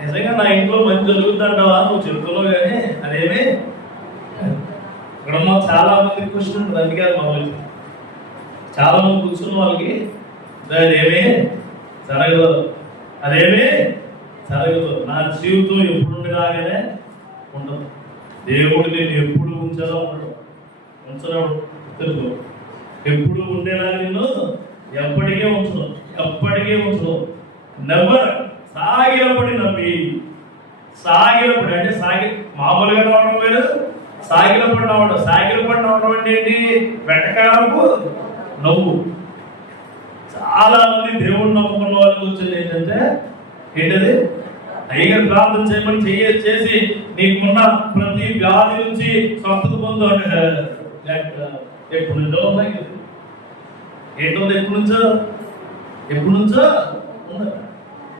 నిజంగా నా ఇంట్లో మంచి జరుగుతుంటావా నువ్వు చెప్తున్నావు, కానీ అదేమి ఇక్కడ ఉన్న చాలా మంది క్వశ్చన్ ఉంటుంది. అందుకే అది మామూలు చాలా మంది కూర్చున్న వాళ్ళకి అదేమీ జరగదు, అదేమీ జరగదు. నా జీవితం ఎప్పుడు ఉండేలాగానే ఉండదు. దేవుడు నేను ఎప్పుడు ఉంచదో ఉంచడం తెలుసు. ఎప్పుడు ఉండేలా నిన్ను ఎప్పటికే ఉంచదు, ఎప్పటికే ఉంచదు. నెవర్ సాగిలపడి నమ్మి, సాగిలపడి అంటే మామూలుగా నవ్వడం వేరు, సాగిలపడి నవ్వడం. సాగిలపడి నవ్వడం అంటే ఏంటి? వెటకాలపు నవ్వు. చాలా మంది దేవుడిని నమ్ముకున్న వాళ్ళకి వచ్చేది ఏంటంటే ఏంటది? అయ్యగారు ప్రార్థన చేయమని చేసి నీకున్న ప్రతి వ్యాధి నుంచి స్వస్థత పొందు అంటే ఎప్పుడు నుంచో ఉన్నాయి. ఏంటో ఎప్పుడు నుంచో ఉన్నది.